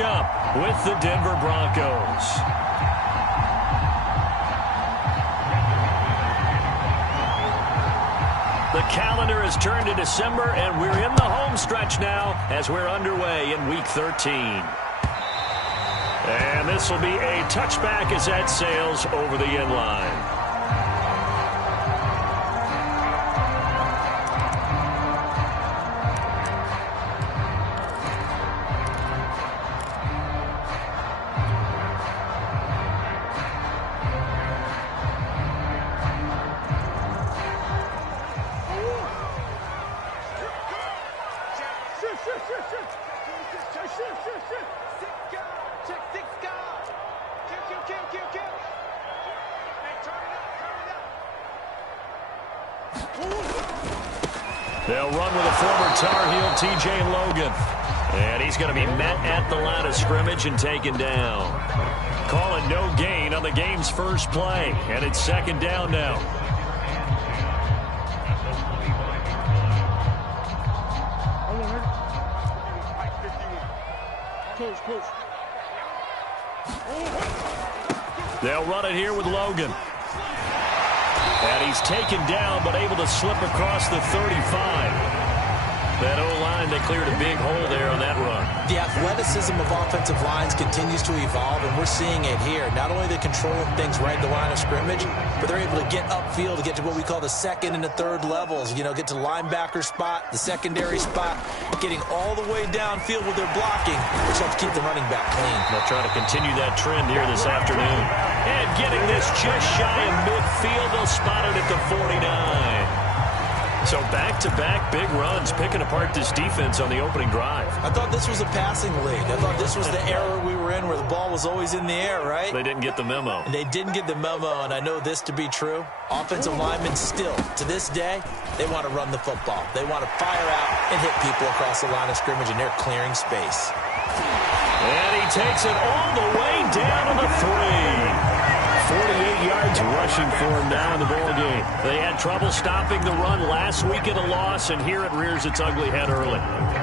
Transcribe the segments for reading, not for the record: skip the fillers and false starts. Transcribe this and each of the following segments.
Up with the Denver Broncos. The calendar has turned to December, and we're in the home stretch now as we're underway in Week 13. And this will be a touchback as that sails over the end line. They'll run with a former Tar Heel, T.J. Logan. And he's going to be met at the line of scrimmage and taken down. Calling no gain on the game's first play. And it's second down now. They'll run it here with Logan. And he's taken down, but able to slip across the 35. That O-line, they cleared a big hole there on that run. The athleticism of offensive lines continues to evolve, and we're seeing it here. Not only are they controlling things right at the line of scrimmage, but they're able to get upfield to get to what we call the second and the third levels. You know, get to the linebacker spot, the secondary spot, getting all the way downfield with their blocking, which helps keep the running back clean. They'll try to continue that trend here this afternoon. And getting this just shy of midfield, they'll spot it at the 49. So back-to-back big runs, picking apart this defense on the opening drive. I thought this was a passing league. I thought this was the era we were in where the ball was always in the air, right? They didn't get the memo. And they didn't get the memo, and I know this to be true. Offensive linemen still, to this day, they want to run the football. They want to fire out and hit people across the line of scrimmage, and they're clearing space. And he takes it all the way down to the 3. 48 yards rushing for him now in the ball game. They had trouble stopping the run last week in a loss, and here it rears its ugly head early.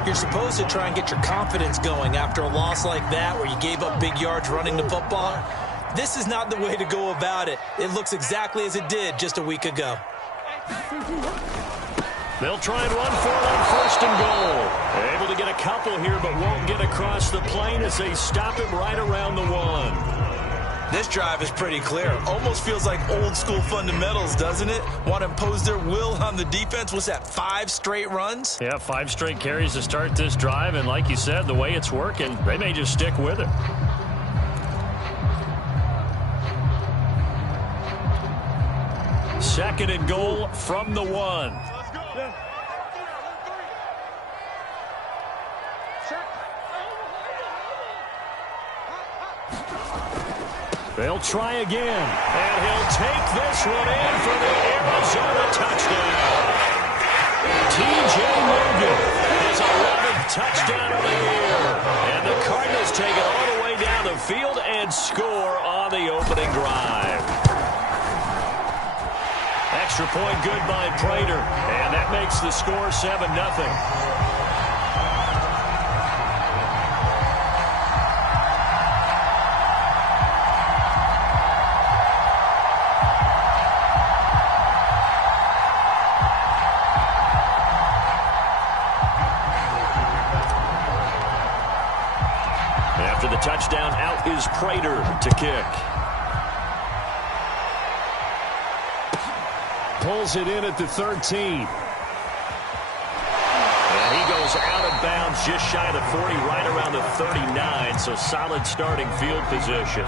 You're supposed to try and get your confidence going after a loss like that where you gave up big yards running the football. This is not the way to go about it. It looks exactly as it did just a week ago. They'll try and run for it on first and goal. Able to get a couple here, but won't get across the plane as they stop him right around the 1. This drive is pretty clear. Almost feels like old school fundamentals, doesn't it? Want to impose their will on the defense. What's that, 5 straight runs? Yeah, 5 straight carries to start this drive. And like you said, the way it's working, they may just stick with it. Second and goal from the 1. They'll try again, and he'll take this one in for the Arizona touchdown. T.J. Logan, his 11th touchdown of the year. And the Cardinals take it all the way down the field and score on the opening drive. Extra point good by Prater, and that makes the score 7-0. After the touchdown, out is Prater to kick. Pulls it in at the 13. And he goes out of bounds just shy of the 40, right around the 39. So solid starting field position.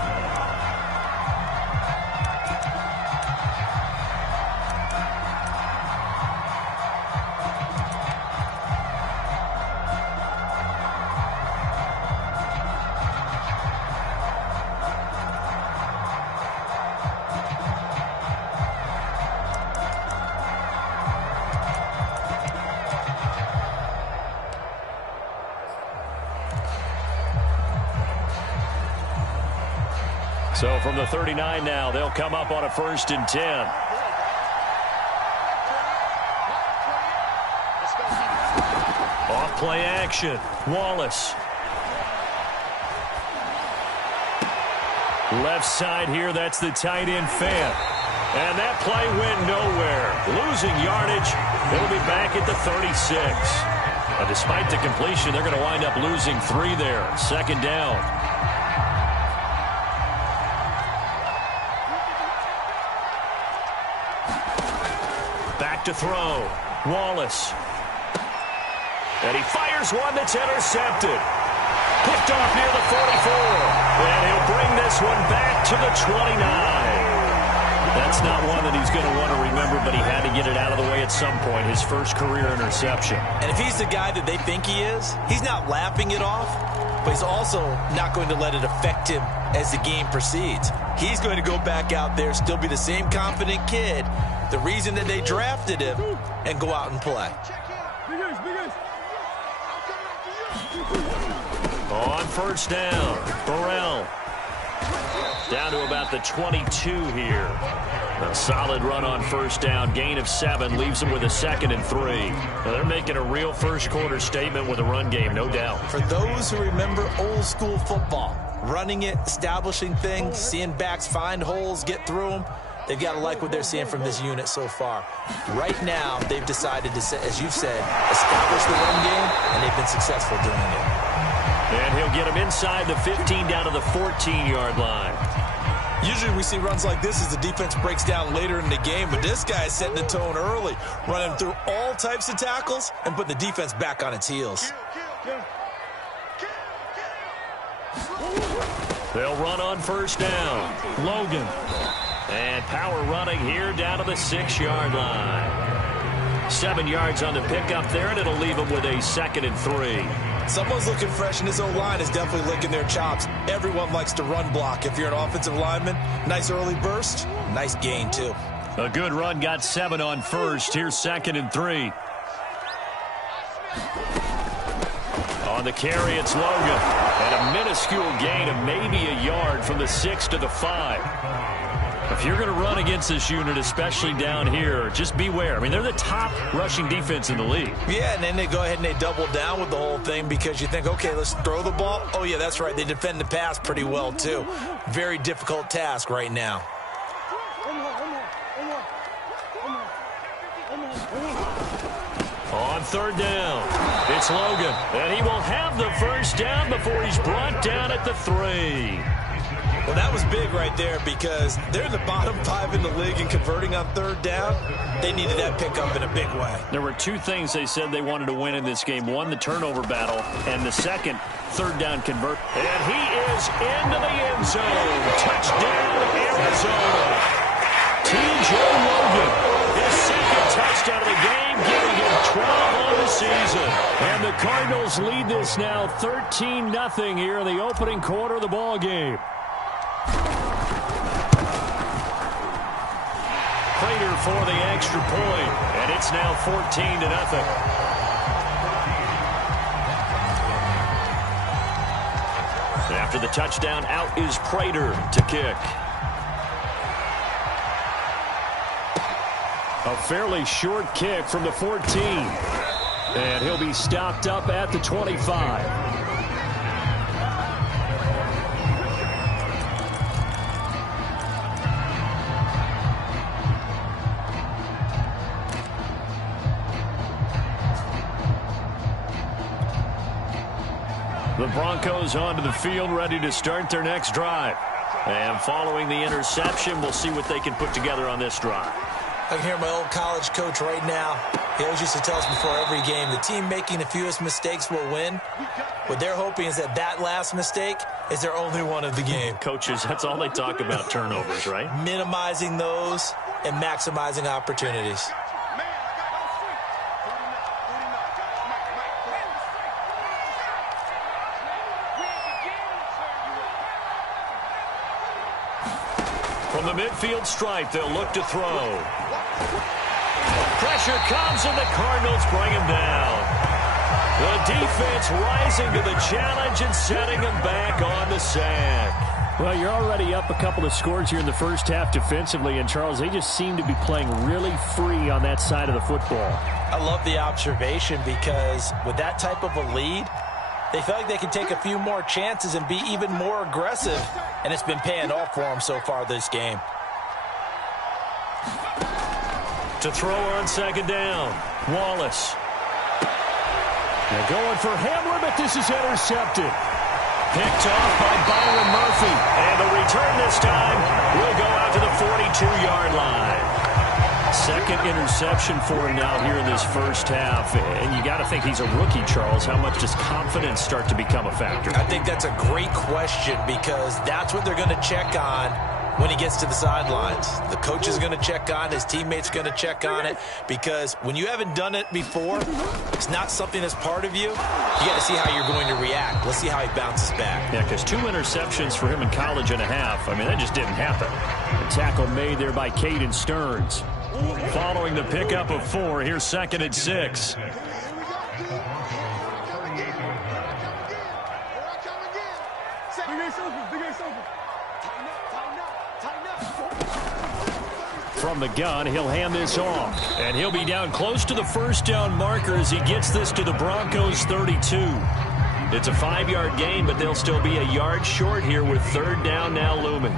So from the 39 now, they'll come up on a 1st and 10. Off play action. Wallace. Left side here, that's the tight end Fant. And that play went nowhere. Losing yardage. It'll be back at the 36. Despite the completion, they're going to wind up losing 3 there. Second down. Back to throw. Wallace. And he fires one that's intercepted. Picked off near the 44. And he'll bring this one back to the 29. That's not one that he's going to want to remember, but he had to get it out of the way at some point. His first career interception. And if he's the guy that they think he is, he's not laughing it off, but he's also not going to let it affect him as the game proceeds. He's going to go back out there, still be the same confident kid, the reason that they drafted him, and go out and play. On first down, Burrell. Down to about the 22 here. A solid run on first down. Gain of 7 leaves them with a 2nd and 3. Now they're making a real first quarter statement with a run game, no doubt. For those who remember old school football, running it, establishing things, seeing backs find holes, get through them, they've got to like what they're seeing from this unit so far. Right now, they've decided to, as you've said, establish the run game, and they've been successful doing it. And he'll get him inside the 15 down to the 14-yard line. Usually we see runs like this as the defense breaks down later in the game, but this guy is setting the tone early, running through all types of tackles and putting the defense back on its heels. They'll run on first down. Logan. And power running here down to the 6-yard line. 7 yards on the pickup there, and it'll leave them with a 2nd and 3. Someone's looking fresh, and his O-line is definitely licking their chops. Everyone likes to run block. If you're an offensive lineman, nice early burst, nice gain, too. A good run, got 7 on first. Here's 2nd and 3. On the carry, it's Logan. And a minuscule gain of maybe a yard from the 6 to the 5. If you're going to run against this unit, especially down here, just beware. I mean, they're the top rushing defense in the league. Yeah, and then they go ahead and they double down with the whole thing because you think, okay, let's throw the ball. Oh, yeah, that's right. They defend the pass pretty well, too. Very difficult task right now. On third down, it's Logan. And he will have the first down before he's brought down at the 3. Well, that was big right there because they're in the bottom 5 in the league in converting on third down. They needed that pickup in a big way. There were 2 things they said they wanted to win in this game. One, the turnover battle, and the second, third down convert. And he is into the end zone. Touchdown, Arizona. T.J. Logan, his 2nd touchdown of the game, giving him 12 on the season. And the Cardinals lead this now 13-0 here in the opening quarter of the ball game. Prater for the extra point, and it's now 14-0. After the touchdown, out is Prater to kick. A fairly short kick from the 14. And he'll be stopped up at the 25. The Broncos onto the field, ready to start their next drive. And following the interception, we'll see what they can put together on this drive. I can hear my old college coach right now. He always used to tell us before every game, the team making the fewest mistakes will win. What they're hoping is that that last mistake is their only one of the game. Coaches, that's all they talk about, turnovers, right? Minimizing those and maximizing opportunities. From the midfield stripe, they'll look to throw. Pressure comes, and the Cardinals bring him down. The defense rising to the challenge and setting him back on the sack. Well, you're already up a couple of scores here in the first half defensively, and Charles, they just seem to be playing really free on that side of the football. I love the observation because with that type of a lead, They feel like they can take a few more chances and be even more aggressive, and it's been paying off for them so far this game. To throw on second down, Wallace. They're going for Hamler, but this is intercepted. Picked off by Byron Murphy. And the return this time will go out to the 42-yard line. Second interception for him now here in this first half. And you got to think he's a rookie, Charles. How much does confidence start to become a factor? I think that's a great question because that's what they're going to check on when he gets to the sidelines. The coach is going to check on, his teammates going to check on it, because when you haven't done it before, it's not something that's part of you. You got to see how you're going to react. Let's see how he bounces back. Yeah, because 2 interceptions for him in college and a half. I mean, that just didn't happen. The tackle made there by Caden Stearns. Following the pickup of 4, here's 2nd and 6. From the gun, he'll hand this off. And he'll be down close to the first down marker as he gets this to the Broncos 32. It's a 5-yard gain, but they'll still be a yard short here with 3rd down now looming.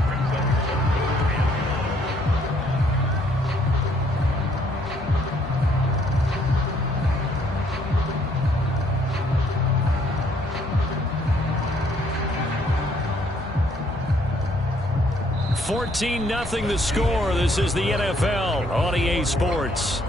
$14-0 the score. This is the NFL on EA Sports.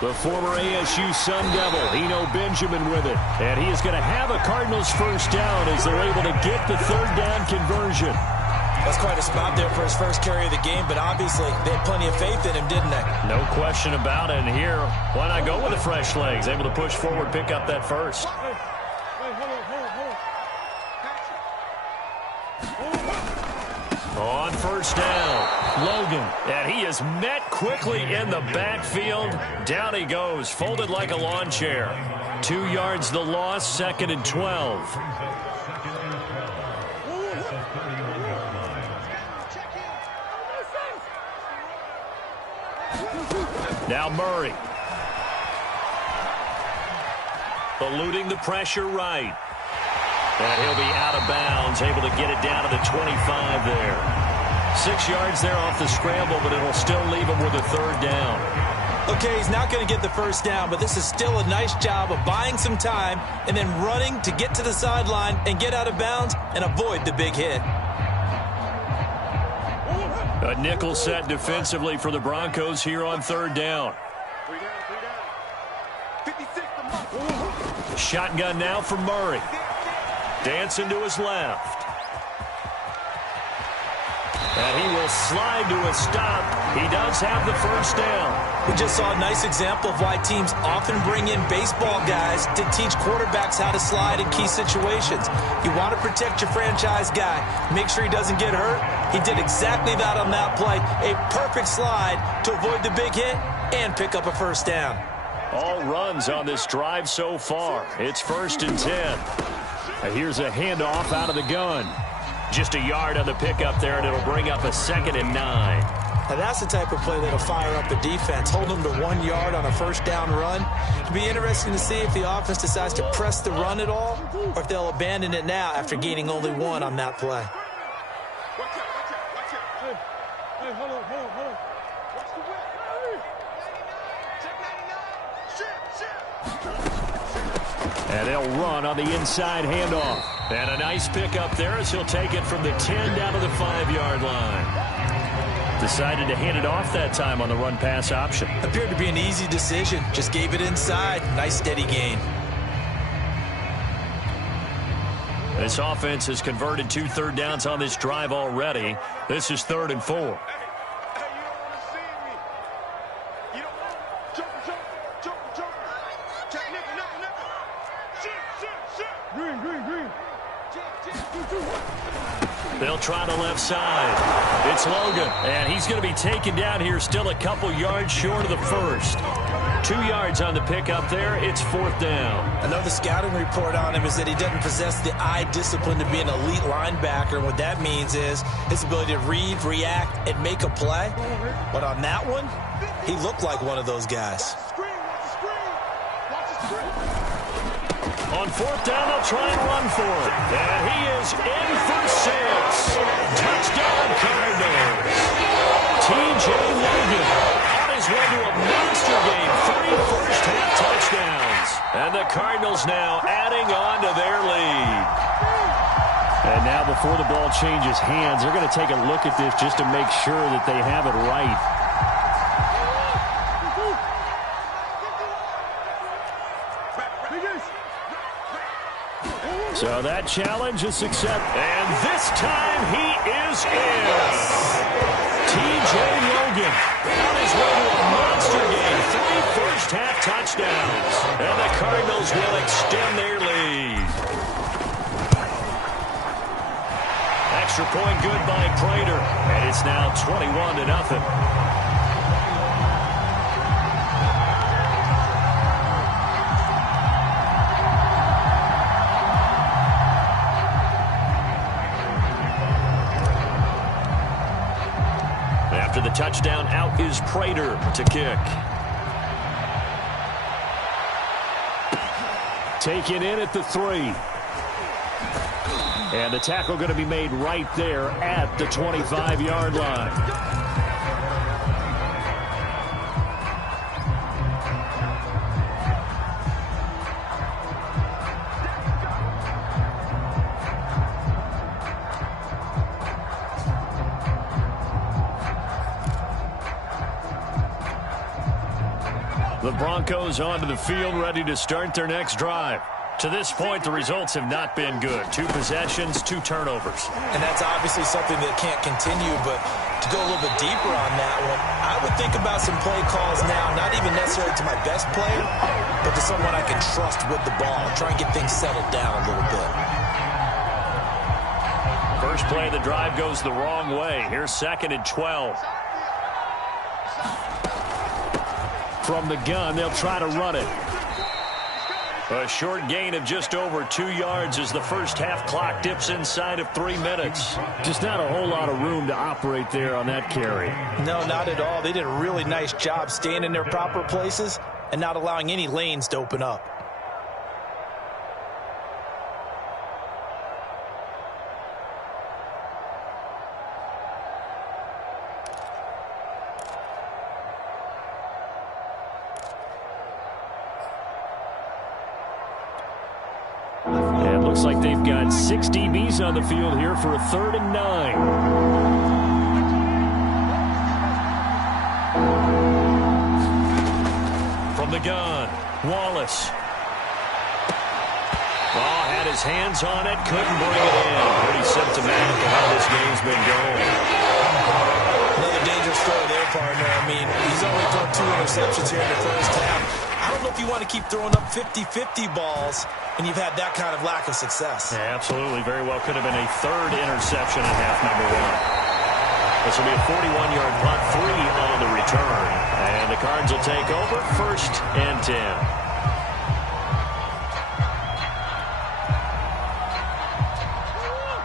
The former ASU Sun Devil, Eno Benjamin with it. And he is going to have a Cardinals first down as they're able to get the 3rd down conversion. That's quite a spot there for his first carry of the game, but obviously they had plenty of faith in him, didn't they? No question about it. And here, why not go with the fresh legs? Able to push forward, pick up that first. On first down, Logan. And he is met quickly in the backfield. Down he goes, folded like a lawn chair. 2 yards the loss, 2nd and 12. Now Murray. Eluding the pressure right. And he'll be out of bounds, able to get it down to the 25 there. 6 yards there off the scramble, but it'll still leave him with a 3rd down. Okay, he's not going to get the first down, but this is still a nice job of buying some time and then running to get to the sideline and get out of bounds and avoid the big hit. A nickel set defensively for the Broncos here on 3rd down. Shotgun now for Murray. Dancing to his left. And he will slide to a stop. He does have the first down. We just saw a nice example of why teams often bring in baseball guys to teach quarterbacks how to slide in key situations. You want to protect your franchise guy. Make sure he doesn't get hurt. He did exactly that on that play. A perfect slide to avoid the big hit and pick up a first down. All runs on this drive so far. It's 1st and 10. Here's a handoff out of the gun. Just a yard on the pickup there, and it'll bring up a 2nd and 9. Now that's the type of play that'll fire up a defense. Hold them to 1 yard on a first down run. It'll be interesting to see if the offense decides to press the run at all or if they'll abandon it now after gaining only 1 on that play. Hey, hold on. Watch the whip. And they'll run on the inside handoff. And a nice pickup there as he'll take it from the 10 down to the 5-yard line. Decided to hand it off that time on the run-pass option. Appeared to be an easy decision. Just gave it inside. Nice steady gain. This offense has converted 2 third downs on this drive already. This is 3rd and 4. They'll try the left side. It's Logan, and he's going to be taken down here, still a couple yards short of the first. 2 yards on the pickup there. It's 4th down. Another scouting report on him is that he doesn't possess the eye discipline to be an elite linebacker. What that means is his ability to read, react, and make a play. But on that one, he looked like one of those guys. On 4th down, they'll try and run for it. And he is in for 6. Touchdown, Cardinals. T.J. Logan on his way to a monster game. 3 first-half touchdowns. And the Cardinals now adding on to their lead. And now before the ball changes hands, they're going to take a look at this just to make sure that they have it right. So that challenge is accepted. And this time he is in. T.J. Logan on his way to a monster game. 3 first-half touchdowns. And the Cardinals will extend their lead. Extra point good by Prater. And it's now 21-0. After the touchdown, out is Prater to kick. Taken in at the 3. And the tackle going to be made right there at the 25-yard line. The Broncos onto the field, ready to start their next drive. To this point, the results have not been good. 2 possessions, 2 turnovers. And that's obviously something that can't continue, but to go a little bit deeper on that one, I would think about some play calls now, not even necessarily to my best player, but to someone I can trust with the ball and try and get things settled down a little bit. First play of the drive goes the wrong way. Here's 2nd and 12. From the gun, they'll try to run it. A short gain of just over 2 yards as the first half clock dips inside of 3 minutes. Just not a whole lot of room to operate there on that carry. No, not at all. They did a really nice job staying in their proper places and not allowing any lanes to open up. Looks like they've got 6 DBs on the field here for a 3rd and 9. From the gun, Wallace. Ball had his hands on it, couldn't bring it in. Pretty symptomatic of how this game's been going. Another dangerous throw there, partner. I mean, he's only thrown 2 interceptions here in the first half. I don't know if you want to keep throwing up 50-50 balls and you've had that kind of lack of success. Yeah, absolutely. Very well could have been a 3rd interception in half number 1. This will be a 41-yard punt, 3 on the return. And the Cards will take over, 1st and 10.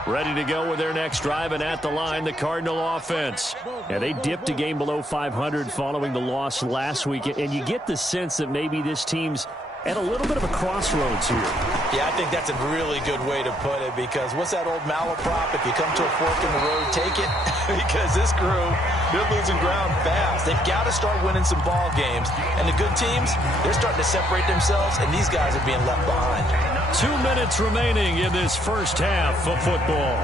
Ready to go with their next drive, and at the line, the Cardinal offense. And they dipped a game below 500 following the loss last week. And you get the sense that maybe this team's at a little bit of a crossroads here. Yeah, I think that's a really good way to put it, because what's that old malaprop? If you come to a fork in the road, take it. Because this crew, they're losing ground fast. They've got to start winning some ball games. And the good teams, they're starting to separate themselves, and these guys are being left behind. 2 minutes remaining in this first half of football.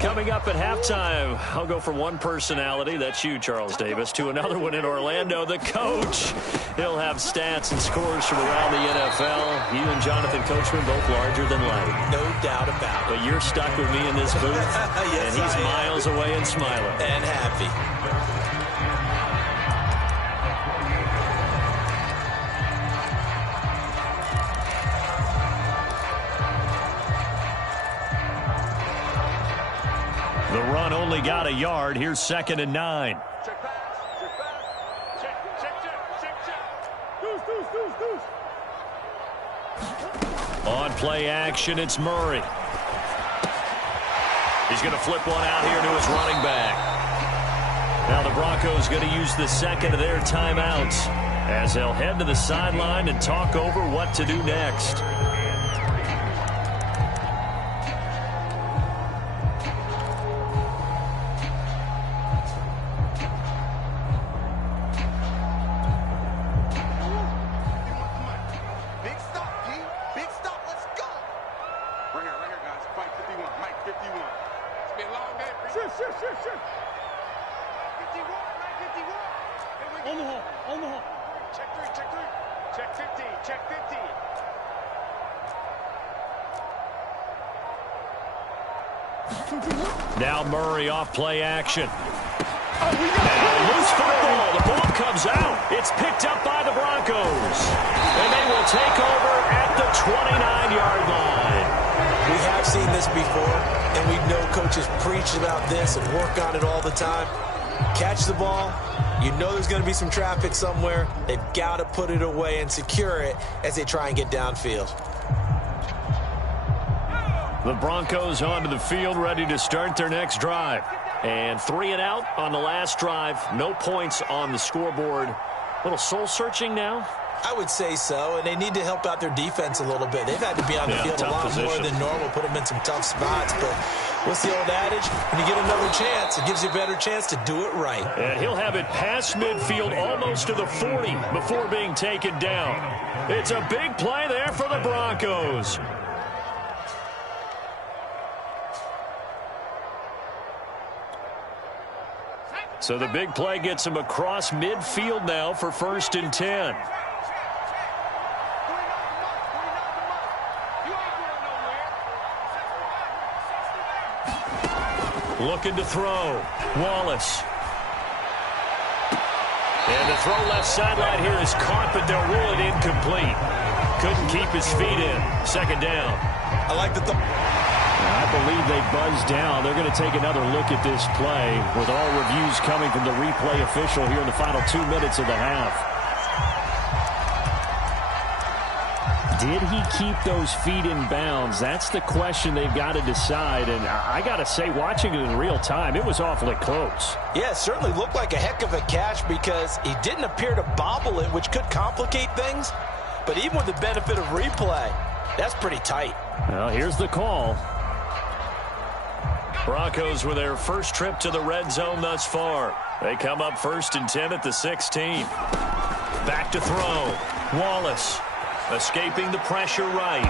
Coming up at halftime, I'll go from one personality, that's you, Charles Davis, to another one in Orlando, the coach. He'll have stats and scores from around the NFL. You and Jonathan Coachman, both larger than life. No doubt about it. But you're stuck with me in this booth, yes, and he's miles away and smiling. And happy. The run only got a yard. Here's 2nd and 9. Check pass. Check pass. Check. Deuce. On play action, it's Murray. He's going to flip one out here to his running back. Now the Broncos going to use the second of their timeouts as they'll head to the sideline and talk over what to do next. Now Murray off play action. Now loose football. The ball comes out. It's picked up by the Broncos. And they will take over at the 29-yard line. We have seen this before, and we know coaches preach about this and work on it all the time. Catch the ball. You know there's going to be some traffic somewhere. They've got to put it away and secure it as they try and get downfield. The Broncos onto the field, ready to start their next drive. And 3 and out on the last drive. No points on the scoreboard. A little soul-searching now? I would say so, and they need to help out their defense a little bit. They've had to be on the field a lot more than normal, put them in some tough spots. But what's the old adage? When you get another chance, it gives you a better chance to do it right. And he'll have it past midfield almost to the 40 before being taken down. It's a big play there for the Broncos. So the big play gets him across midfield now for 1st and 10. Looking to throw. Wallace. And the throw left sideline here is caught, but they'll rule it incomplete. Couldn't keep his feet in. 2nd down. I like the I believe they buzzed down. They're going to take another look at this play with all reviews coming from the replay official here in the final 2 minutes of the half. Did he keep those feet in bounds? That's the question they've got to decide. And I got to say, watching it in real time, it was awfully close. Yeah, it certainly looked like a heck of a catch because he didn't appear to bobble it, which could complicate things. But even with the benefit of replay, that's pretty tight. Well, here's the call. Broncos with their first trip to the red zone thus far. They come up 1st and 10 at the 16. Back to throw. Wallace escaping the pressure right.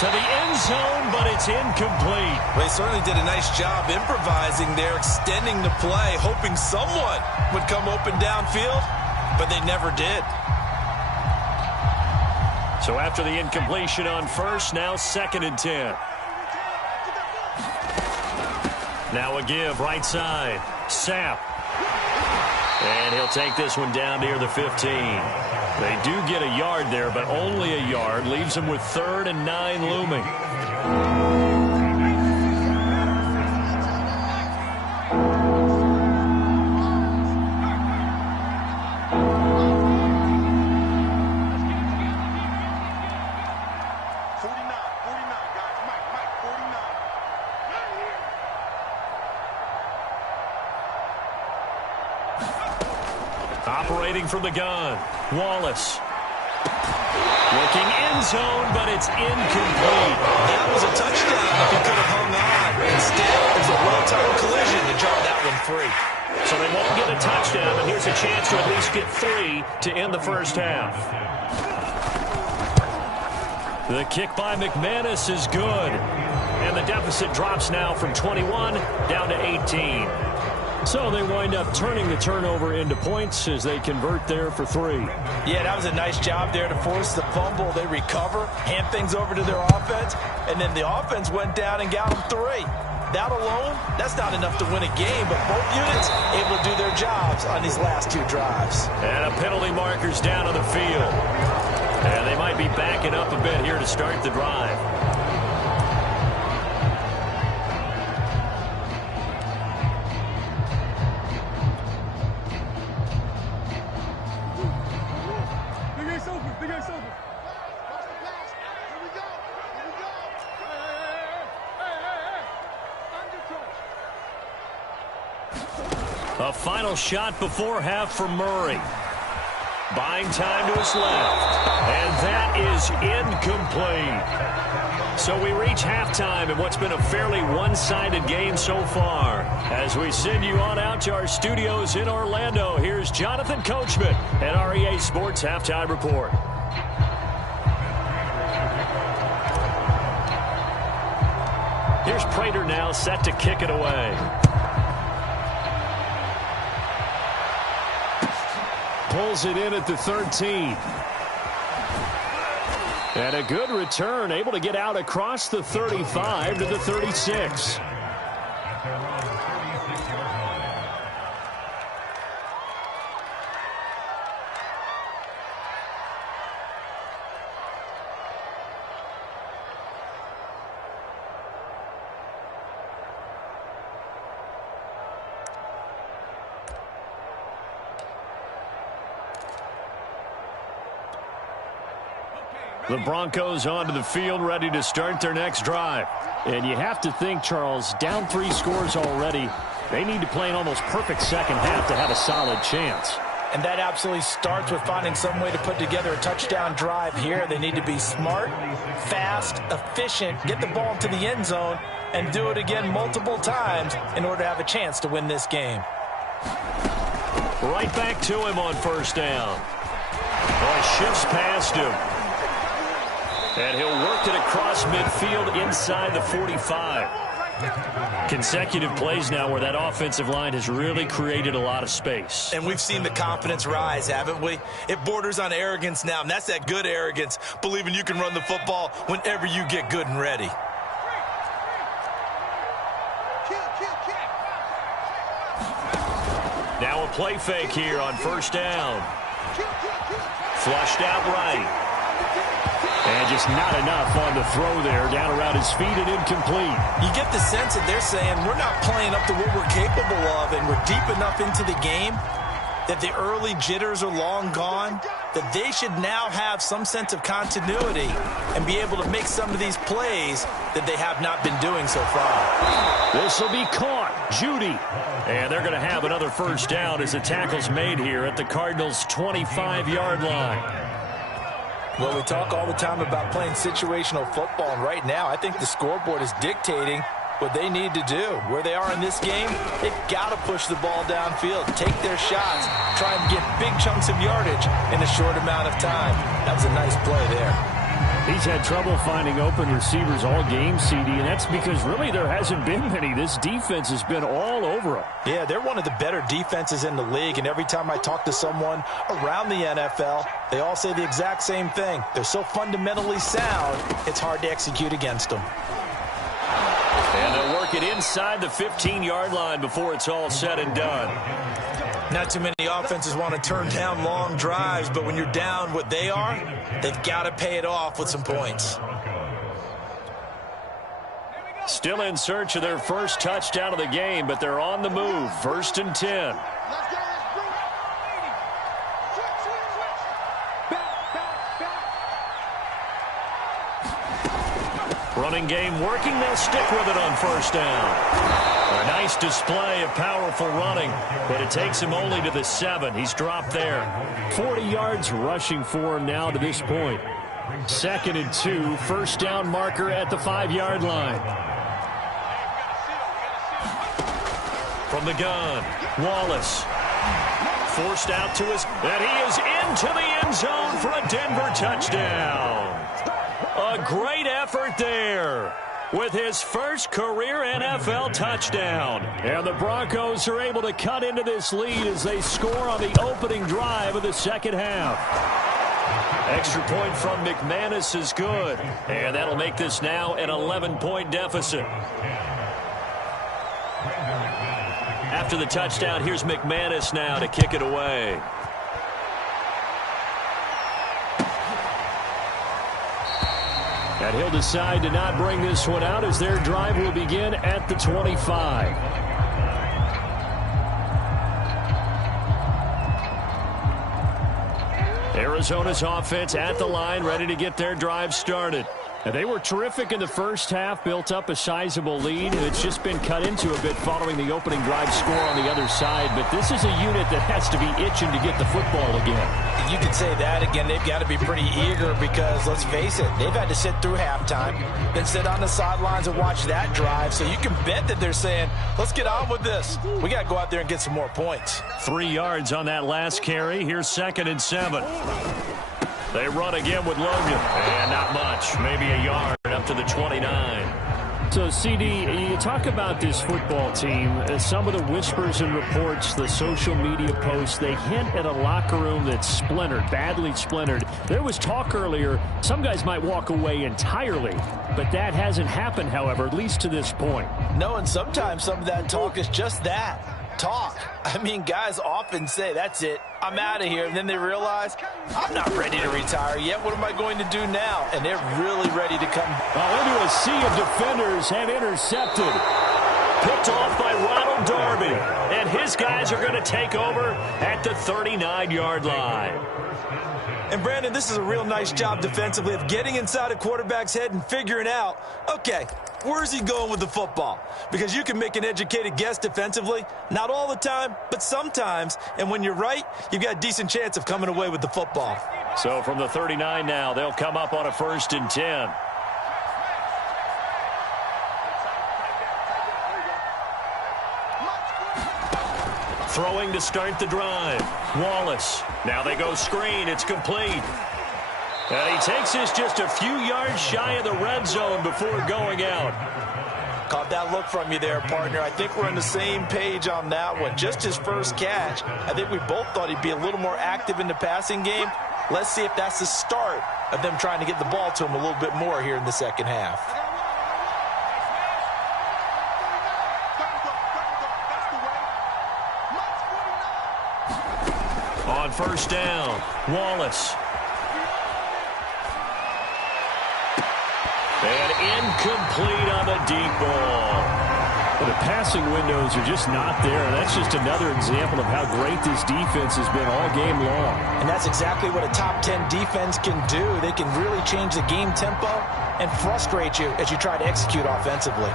To the end zone, but it's incomplete. They certainly did a nice job improvising there, extending the play, hoping someone would come open downfield, but they never did. So after the incompletion on 1st, now 2nd and 10. Now a give, right side. Sapp. And he'll take this one down near the 15. They do get a yard there, but only a yard. Leaves them with 3rd and 9 looming. Operating from the gun, Wallace. Looking end zone, but it's incomplete. That was a touchdown if he could have hung on. Instead, it was a well-timed collision to drop that one free. So they won't get a touchdown, but here's a chance to at least get 3 to end the first half. The kick by McManus is good. And the deficit drops now from 21 down to 18. So they wind up turning the turnover into points as they convert there for 3. Yeah, that was a nice job there to force the fumble. They recover, hand things over to their offense, and then the offense went down and got them 3. That alone, that's not enough to win a game, but both units able to do their jobs on these last 2 drives. And a penalty marker's down on the field. And they might be backing up a bit here to start the drive. A final shot before half for Murray. Buying time to his left. And that is incomplete. So we reach halftime in what's been a fairly one-sided game so far. As we send you on out to our studios in Orlando, here's Jonathan Coachman at REA Sports Halftime Report. Here's Prater now set to kick it away. Pulls it in at the 13. And a good return, able to get out across the 35 to the 36. The Broncos onto the field, ready to start their next drive. And you have to think, Charles, down 3 scores already. They need to play an almost perfect second half to have a solid chance. And that absolutely starts with finding some way to put together a touchdown drive here. They need to be smart, fast, efficient, get the ball to the end zone, and do it again multiple times in order to have a chance to win this game. Right back to him on first down. Boy, shifts past him. And he'll work it across midfield inside the 45. Consecutive plays now where that offensive line has really created a lot of space. And we've seen the confidence rise, haven't we? It borders on arrogance now, and that's that good arrogance, believing you can run the football whenever you get good and ready. Now a play fake here on first down. Flushed out right. And just not enough on the throw there, down around his feet and incomplete. You get the sense that they're saying we're not playing up to what we're capable of, and we're deep enough into the game that the early jitters are long gone, that they should now have some sense of continuity and be able to make some of these plays that they have not been doing so far. This will be caught. Judy. And they're going to have another first down as the tackle's made here at the Cardinals' 25-yard line. Well, we talk all the time about playing situational football, and right now I think the scoreboard is dictating what they need to do. Where they are in this game, they've got to push the ball downfield, take their shots, try and get big chunks of yardage in a short amount of time. That was a nice play there. He's had trouble finding open receivers all game, CD, and that's because really there hasn't been many. This defense has been all over him. Yeah, they're one of the better defenses in the league, and every time I talk to someone around the NFL, they all say the exact same thing. They're so fundamentally sound, it's hard to execute against them. And they'll work it inside the 15-yard line before it's all said and done. Not too many offenses want to turn down long drives, but when you're down what they are, they've got to pay it off with some points. Still in search of their first touchdown of the game, but they're on the move. 1st and 10. Running game working. They'll stick with it on first down. A nice display of powerful running, but it takes him only to the 7. He's dropped there. 40 yards rushing for him now to this point. 2nd and 2. First down marker at the 5-yard line. From the gun, Wallace. Forced out to his, and he is into the end zone for a Denver touchdown. A great effort there with his first career NFL touchdown. And the Broncos are able to cut into this lead as they score on the opening drive of the second half. Extra point from McManus is good, and that'll make this now an 11-point deficit. After the touchdown, here's McManus now to kick it away. And he'll decide to not bring this one out as their drive will begin at the 25. Arizona's offense at the line, ready to get their drive started. And they were terrific in the first half, built up a sizable lead, and it's just been cut into a bit following the opening drive score on the other side. But this is a unit that has to be itching to get the football again. You can say that again. They've got to be pretty eager because, let's face it, they've had to sit through halftime, then sit on the sidelines and watch that drive. So you can bet that they're saying, let's get on with this. We got to go out there and get some more points. 3 yards on that last carry. Here's 2nd and 7. They run again with Logan. And not much. Maybe a yard up to the 29. So, CD, you talk about this football team. Some of the whispers and reports, the social media posts, they hint at a locker room that's splintered, badly splintered. There was talk earlier, some guys might walk away entirely. But that hasn't happened, however, at least to this point. No, and sometimes some of that talk is just that. Talk. I mean, guys often say, that's it, I'm out of here. And then they realize, I'm not ready to retire yet. What am I going to do now? And they're really ready to come. Into a sea of defenders and intercepted. Picked off by Ronald Darby. And his guys are going to take over at the 39-yard line. And, Brandon, this is a real nice job defensively of getting inside a quarterback's head and figuring out, okay, where's he going with the football? Because you can make an educated guess defensively. Not all the time, but sometimes. And when you're right, you've got a decent chance of coming away with the football. So from the 39 now, they'll come up on a 1st and 10. Throwing to start the drive. Wallace. Now they go screen. It's complete. And he takes this just a few yards shy of the red zone before going out. Caught that look from you there, partner. I think we're on the same page on that one. Just his first catch. I think we both thought he'd be a little more active in the passing game. Let's see if that's the start of them trying to get the ball to him a little bit more here in the second half. On 1st down, Wallace. And incomplete on the deep ball. Well, the passing windows are just not there. That's just another example of how great this defense has been all game long. And that's exactly what a top 10 defense can do. They can really change the game tempo and frustrate you as you try to execute offensively.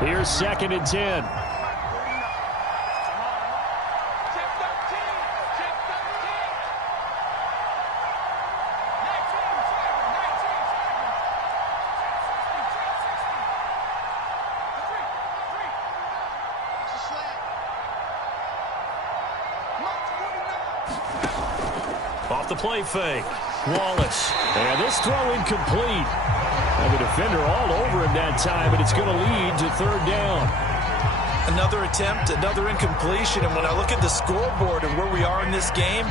Here's 2nd and 10. Off the play fake. Wallace. And this throw incomplete. And the defender all over him that time, but it's going to lead to 3rd down. Another attempt, another incompletion. And when I look at the scoreboard and where we are in this game,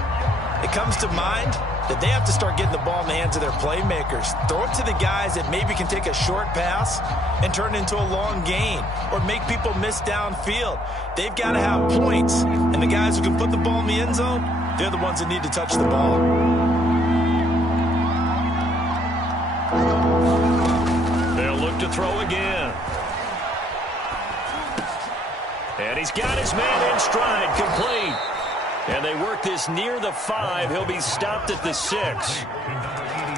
it comes to mind that they have to start getting the ball in the hands of their playmakers. Throw it to the guys that maybe can take a short pass and turn it into a long gain or make people miss downfield. They've got to have points. And the guys who can put the ball in the end zone, they're the ones that need to touch the ball. They'll look to throw again. And he's got his man in stride, complete. And they work this near the 5. He'll be stopped at the 6.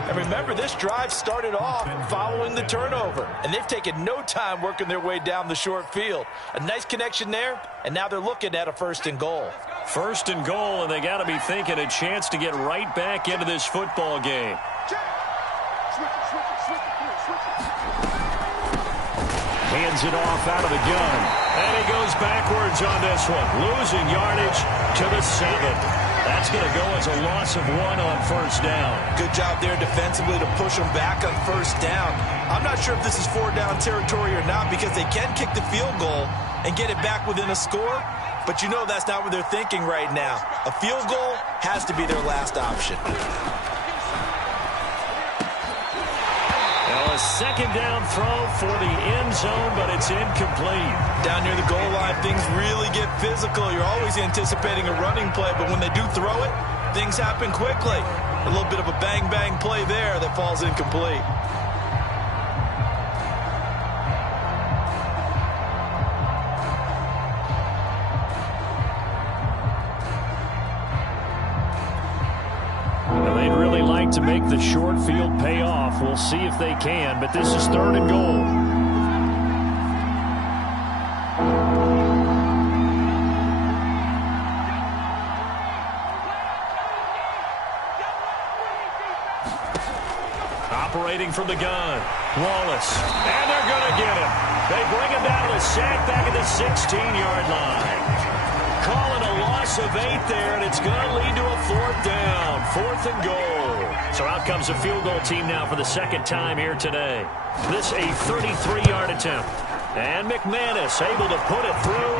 And remember, this drive started off following the turnover. And they've taken no time working their way down the short field. A nice connection there, and now they're looking at a 1st and goal. 1st and goal, and they got to be thinking a chance to get right back into this football game. Hands it off out of the gun. And he goes backwards on this one. Losing yardage to the 7. That's going to go as a loss of 1 on 1st down. Good job there defensively to push them back on 1st down. I'm not sure if this is 4-down territory or not because they can kick the field goal and get it back within a score. But you know that's not what they're thinking right now. A field goal has to be their last option. Now a 2nd down throw for the end zone, but it's incomplete. Down near the goal line, things really get physical. You're always anticipating a running play, but when they do throw it, things happen quickly. A little bit of a bang-bang play there that falls incomplete. trying to make the short field pay off. We'll see if they can, but this is 3rd and goal. Operating from the gun, Wallace, and they're going to get him. They bring him down to the sack back at the 16-yard line. Calling a loss of 8 there, and it's going to lead to a 4th down, 4th and goal. So out comes a field goal team now for the 2nd time here today. This a 33-yard attempt. And McManus able to put it through,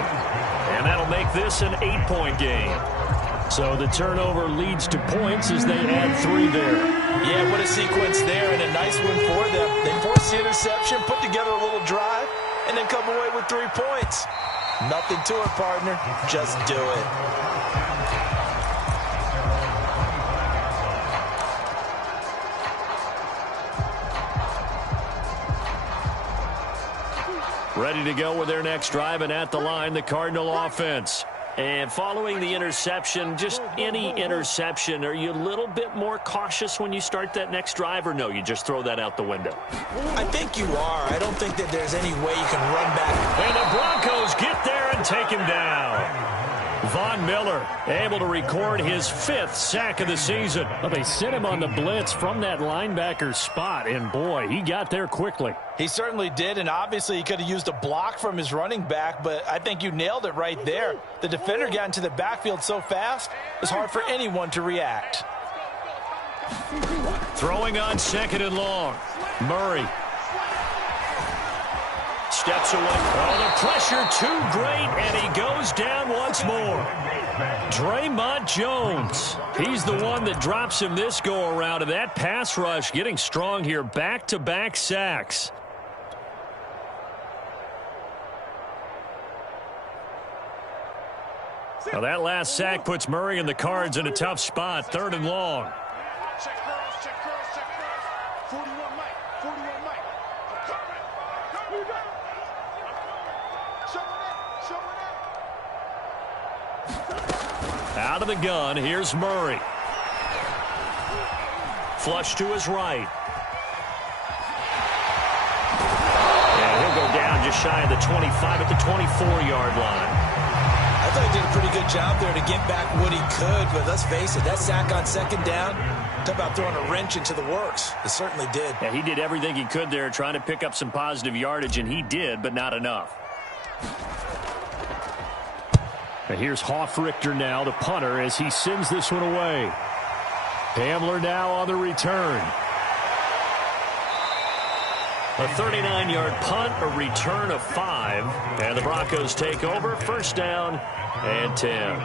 and that'll make this an 8-point game. So the turnover leads to points as they add 3 there. Yeah, what a sequence there, and a nice win for them. They force the interception, put together a little drive, and then come away with 3 points. Nothing to it, partner. Just do it. Ready to go with their next drive, and at the line, the Cardinal offense. And following the interception, just any interception, are you a little bit more cautious when you start that next drive, or no, you just throw that out the window? I think you are. I don't think that there's any way you can run back. And the Broncos get there and take him down. Von Miller able to record his 5th sack of the season. Well, they sent him on the blitz from that linebacker spot, and boy, he got there quickly. He certainly did, and obviously he could have used a block from his running back, but I think you nailed it right there. The defender got into the backfield so fast, it's hard for anyone to react. Throwing on 2nd and long. Murray steps away. Oh, the pressure too great, and he goes down once more. Draymond Jones. He's the one that drops him this go-around, and that pass rush getting strong here. Back-to-back sacks. Now that last sack puts Murray and the Cards in a tough spot. 3rd and long. Check girls, check girls, check girls. 41 Mike, 41 Mike. I'm coming. Come on. Show it. Out of the gun, here's Murray. Flush to his right. And he'll go down just shy of the 25 at the 24-yard line. I thought he did a pretty good job there to get back what he could, but let's face it, that sack on 2nd down, talk about throwing a wrench into the works. It certainly did. Yeah, he did everything he could there trying to pick up some positive yardage, and he did, but not enough. And here's Hoffrichter now, the punter, as he sends this one away. Hamler now on the return. A 39-yard punt, a return of 5. And the Broncos take over. 1st down and 10.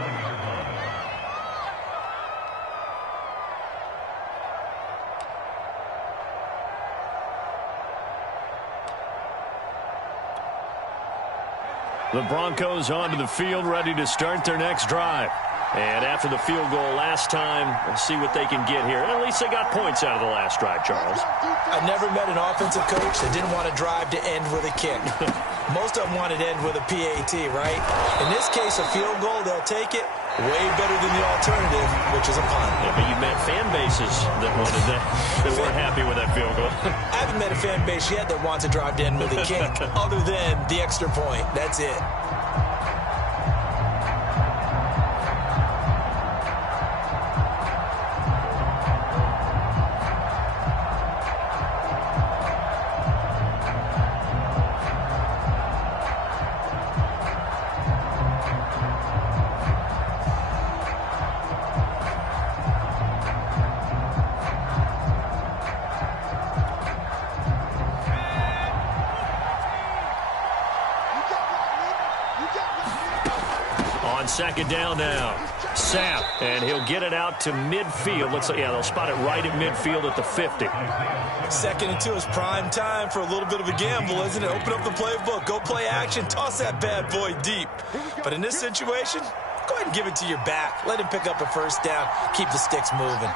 The Broncos onto the field, ready to start their next drive. And after the field goal last time, we'll see what they can get here. At least they got points out of the last drive, Charles. I never met an offensive coach that didn't want to drive to end with a kick. Most of them wanted to end with a PAT, right? In this case, a field goal, they'll take it. Way better than the alternative, which is a punt. Yeah, but you've met fan bases that wanted that weren't happy with that field goal. I haven't met a fan base yet that wants to drive to end with a kick, other than the extra point. That's it. On 2nd down now. Sapp, and he'll get it out to midfield. Looks like, yeah, they'll spot it right at midfield at the 50. 2nd and 2 is prime time for a little bit of a gamble, isn't it? Open up the playbook, go play action, toss that bad boy deep. But in this situation, go ahead and give it to your back. Let him pick up a 1st down. Keep the sticks moving.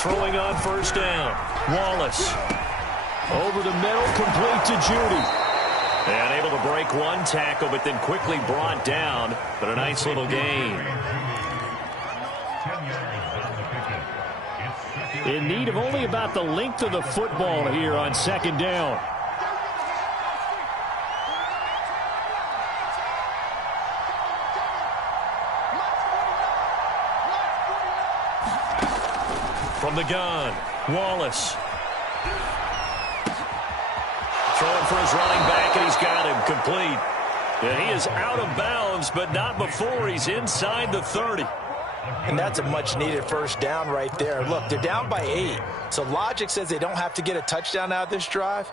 Throwing on 1st down. Wallace. Over the middle, complete to Judy. And able to break one tackle, but then quickly brought down. But a nice little gain. In need of only about the length of the football here on second down. From the gun, Wallace. Throwing for his running back, and he's got him complete. And he is out of bounds, but not before he's inside the 30. And that's a much-needed first down right there. Look, they're down by 8. So logic says they don't have to get a touchdown out of this drive.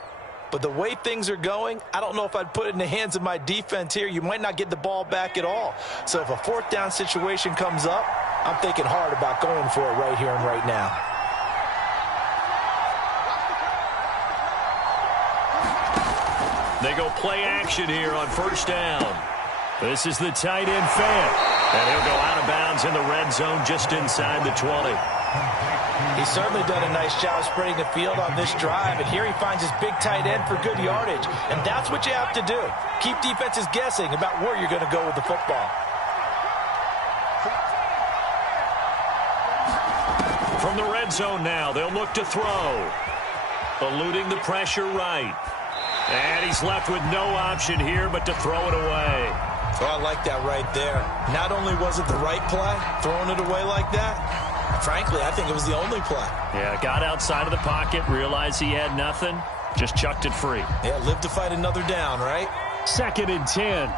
But the way things are going, I don't know if I'd put it in the hands of my defense here. You might not get the ball back at all. So if a fourth down situation comes up, I'm thinking hard about going for it right here and right now. They go play action here on first down. This is the tight end Fant. And he'll go out of bounds in the red zone just inside the 20. He's certainly done a nice job spreading the field on this drive. And here he finds his big tight end for good yardage. And that's what you have to do. Keep defenses guessing about where you're going to go with the football. From the red zone now, they'll look to throw. Eluding the pressure right. And he's left with no option here but to throw it away. Oh, I like that right there. Not only was it the right play, throwing it away like that, frankly, I think it was the only play. Yeah, got outside of the pocket, realized he had nothing, just chucked it free. Yeah, live to fight another down, right? 2nd and 10.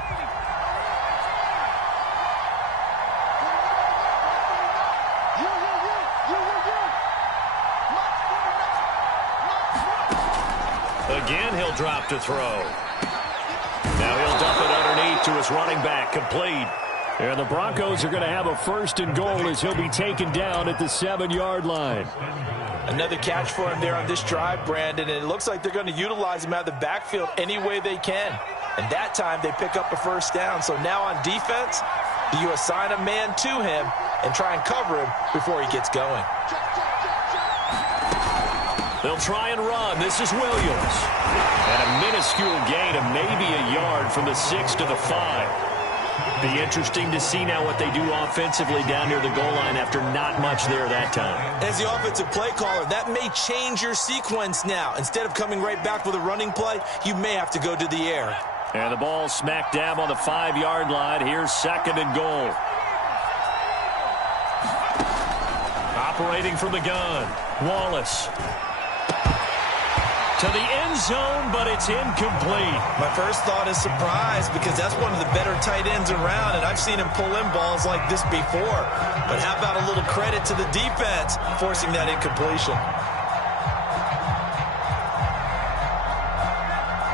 Again, he'll drop to throw. Now he'll dump it underneath to his running back, complete. And the Broncos are going to have a 1st and goal as he'll be taken down at the 7-yard line. Another catch for him there on this drive, Brandon, and it looks like they're going to utilize him out of the backfield any way they can. And that time they pick up a first down. So now on defense, do you assign a man to him and try and cover him before he gets going? They'll try and run. This is Williams. And a minuscule gain of maybe a yard from the 6 to the 5. Be interesting to see now what they do offensively down near the goal line after not much there that time. As the offensive play caller, that may change your sequence now. Instead of coming right back with a running play, you may have to go to the air. And the ball smack dab on the 5-yard line. Here's 2nd and goal. Operating from the gun, Wallace. To the end zone, but it's incomplete. My first thought is surprise because that's one of the better tight ends around, and I've seen him pull in balls like this before. But how about a little credit to the defense forcing that incompletion?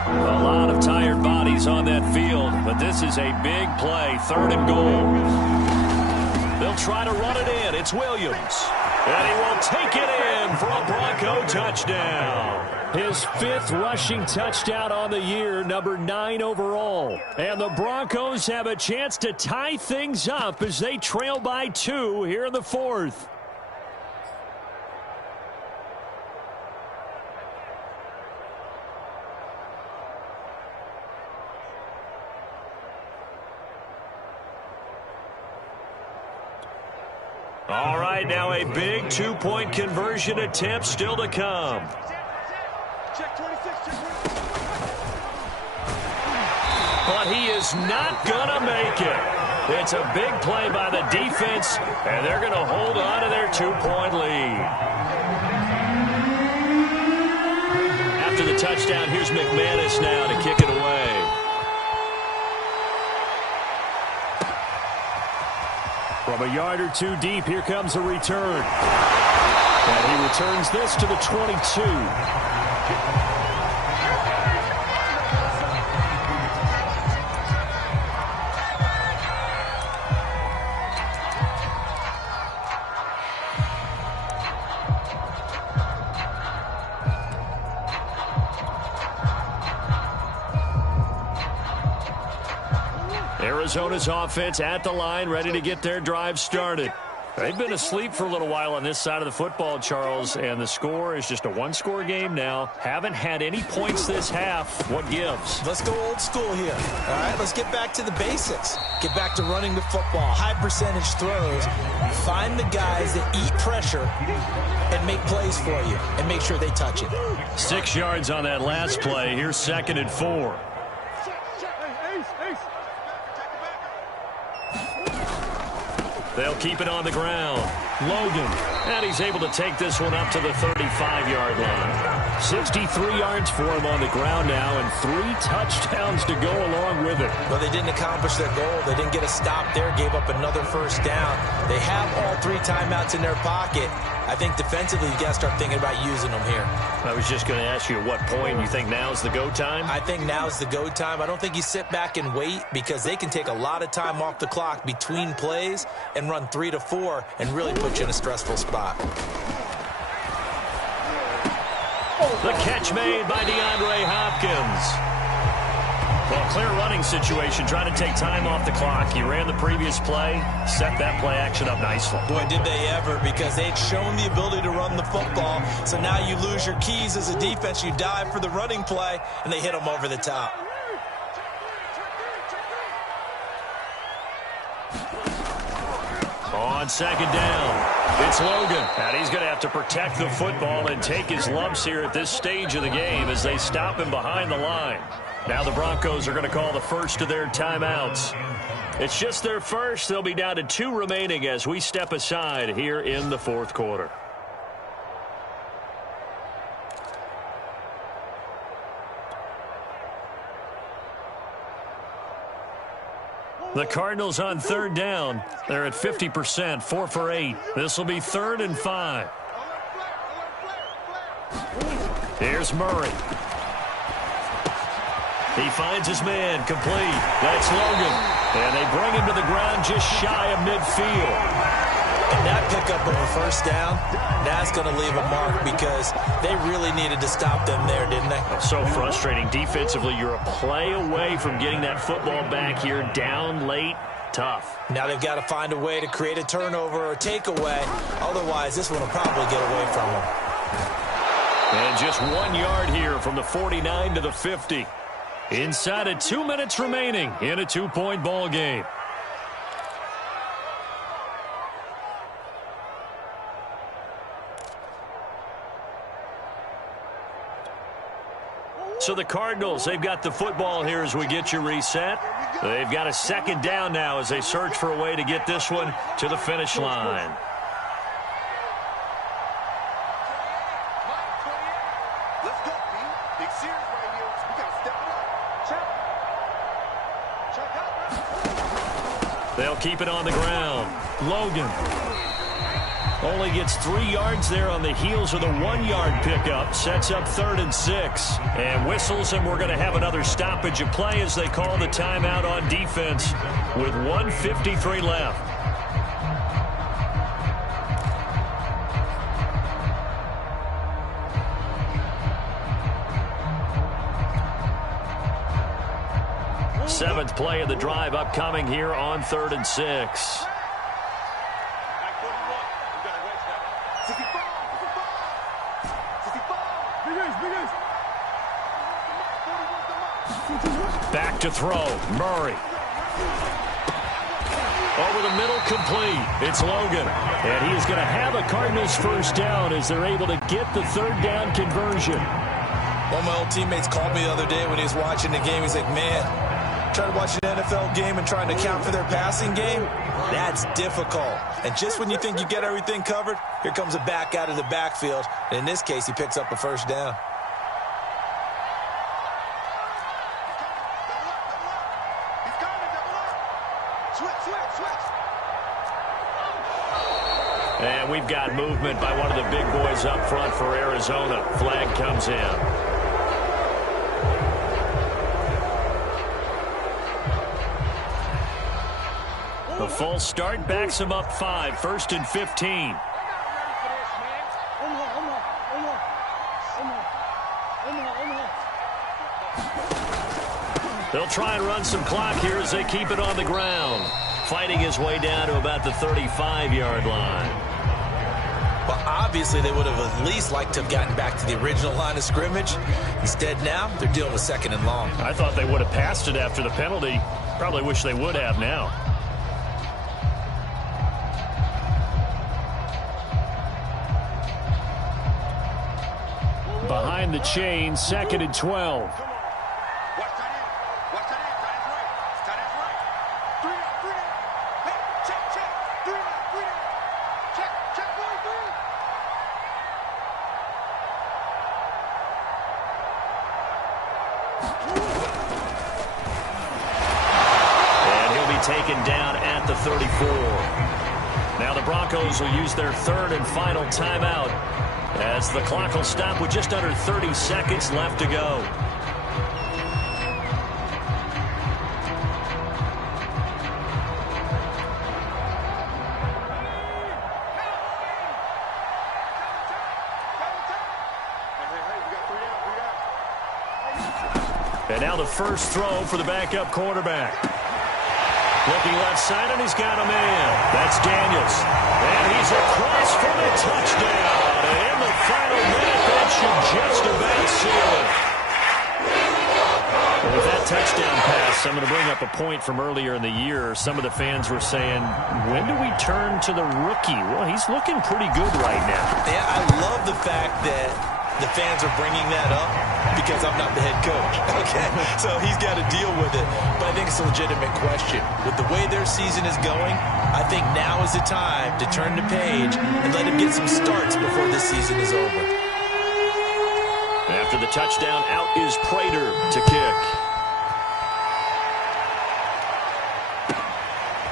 A lot of tired bodies on that field, but this is a big play. 3rd and goal. They'll try to run it in. It's Williams. And he will take it in for a Bronco touchdown. His 5th rushing touchdown on the year, number 9 overall. And the Broncos have a chance to tie things up as they trail by 2 here in the 4th. All right, now a big 2-point conversion attempt still to come. But he is not going to make it. It's a big play by the defense, and they're going to hold on to their 2-point lead. After the touchdown, here's McManus now to kick it away. From a yard or 2 deep, here comes a return. And he returns this to the 22. Arizona's offense at the line, ready to get their drive started. They've been asleep for a little while on this side of the football, Charles, and the score is just a one-score game now. Haven't had any points this half. What gives? Let's go old school here. All right, let's get back to the basics. Get back to running the football, high percentage throws. Find the guys that eat pressure and make plays for you and make sure they touch it. 6 yards on that last play. Here's 2nd and 4. They'll keep it on the ground. Logan. And he's able to take this one up to the 35-yard line. 63 yards for him on the ground now and 3 touchdowns to go along with it. Well, they didn't accomplish their goal. They didn't get a stop there, gave up another first down. They have all 3 timeouts in their pocket. I think defensively, you got to start thinking about using them here. I was just going to ask you at what point you think now's the go time? I think now's the go time. I don't think you sit back and wait because they can take a lot of time off the clock between plays and run 3 to 4 and really put you in a stressful spot. The catch made by DeAndre Hopkins. Well, clear running situation, trying to take time off the clock. He ran the previous play, set that play action up nicely. Boy, did they ever, because they'd shown the ability to run the football. So now you lose your keys as a defense. You dive for the running play, and they hit them over the top. On 2nd down, it's Logan. And he's going to have to protect the football and take his lumps here at this stage of the game as they stop him behind the line. Now the Broncos are going to call the first of their timeouts. It's just their first. They'll be down to 2 remaining as we step aside here in the 4th quarter. The Cardinals on 3rd down. They're at 50%, 4 for 8. This will be 3rd and 5. Here's Murray. He finds his man, complete. That's Logan. And they bring him to the ground just shy of midfield. And that pickup of a first down, that's going to leave a mark because they really needed to stop them there, didn't they? So frustrating. Defensively, you're a play away from getting that football back here down late. Tough. Now they've got to find a way to create a turnover or takeaway. Otherwise, this one will probably get away from them. And just 1 yard here from the 49 to the 50. Inside of 2 minutes remaining in a 2-point ball game. So the Cardinals, they've got the football here as we get you reset. They've got a 2nd down now as they search for a way to get this one to the finish line. Let's go, B. Big series right here. We got to step it up. Check out. They'll keep it on the ground. Logan only gets 3 yards there on the heels of the 1-yard pickup. Sets up 3rd and 6. And whistles, and we're going to have another stoppage of play as they call the timeout on defense with 1:53 left. Seventh play of the drive upcoming here on 3rd and 6. Back to throw. Murray. Over the middle, complete. It's Logan. And he is going to have a Cardinals first down as they're able to get the 3rd down conversion. One of my old teammates called me the other day when he was watching the game. He's like, man, trying to watch an NFL game and trying to account for their passing game, that's difficult. And just when you think you get everything covered, here comes a back out of the backfield. And in this case, he picks up a first down. And we've got movement by one of the big boys up front for Arizona. Flag comes in. The false start backs him up 5. 1st and 15. They'll try and run some clock here as they keep it on the ground. fighting his way down to about the 35-yard line. Well, obviously, they would have at least liked to have gotten back to the original line of scrimmage. Instead, now, they're dealing with 2nd and long. I thought they would have passed it after the penalty. Probably wish they would have now. Behind the chain, 2nd and 12. Taken down at the 34. Now the Broncos will use their 3rd and final timeout as the clock will stop with just under 30 seconds left to go. And now the first throw for the backup quarterback. Looking left side, and he's got a man. That's Daniels. And he's across for the touchdown. And in the final minute, that should just about seal it. Well, with that touchdown pass, I'm going to bring up a point from earlier in the year. Some of the fans were saying, when do we turn to the rookie? Well, he's looking pretty good right now. Yeah, I love the fact that the fans are bringing that up because I'm not the head coach. Okay, so he's got to deal with it. But I think it's a legitimate question. With the way their season is going, I think now is the time to turn the page and let him get some starts before this season is over. After the touchdown, out is Prater to kick.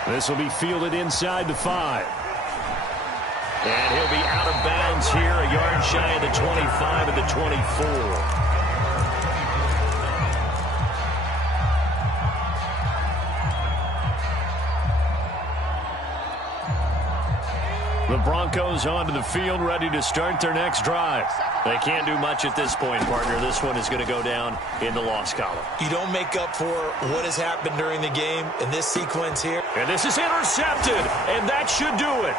This will be fielded inside the 5. And he'll be out of bounds here, a yard shy of the 25 and the 24. The Broncos onto the field, ready to start their next drive. They can't do much at this point, partner. This one is going to go down in the loss column. You don't make up for what has happened during the game in this sequence here. And this is intercepted, and that should do it.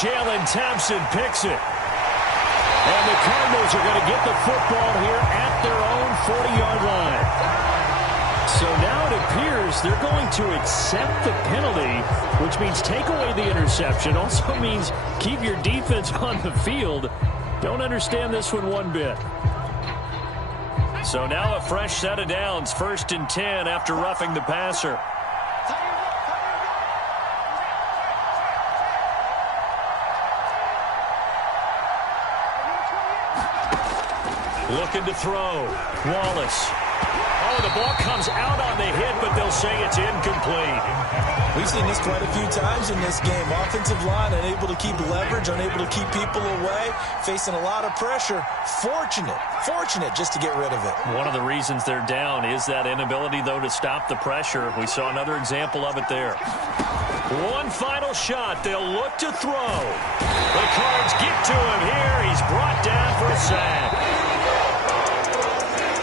Jalen Thompson picks it. And the Cardinals are going to get the football here at their own 40-yard line. So now it appears they're going to accept the penalty, which means take away the interception. Also means keep your defense on the field. Don't understand this one bit. So now a fresh set of downs, 1st and 10 after roughing the passer. Looking to throw. Wallace. Oh, the ball comes out on the hit, but they'll say it's incomplete. We've seen this quite a few times in this game. Offensive line unable to keep leverage, unable to keep people away, facing a lot of pressure. Fortunate just to get rid of it. One of the reasons they're down is that inability, though, to stop the pressure. We saw another example of it there. One final shot. They'll look to throw. The Cards get to him here. He's brought down for a sack.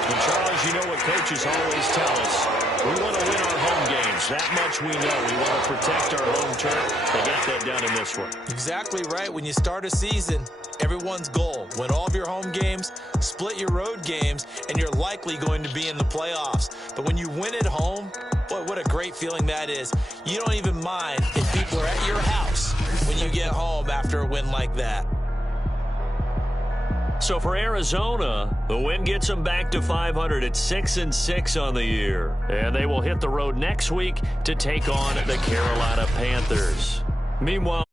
And Charles, you know what coaches always tell us. We want to win our home games. That much we know. We want to protect our home turf. They got that done in this one. Exactly right. When you start a season, everyone's goal, win all of your home games, split your road games, and you're likely going to be in the playoffs. But when you win at home, boy, what a great feeling that is. You don't even mind if people are at your house when you get home after a win like that. So for Arizona, the win gets them back to 500 at 6-6 on the year. And they will hit the road next week to take on the Carolina Panthers. Meanwhile,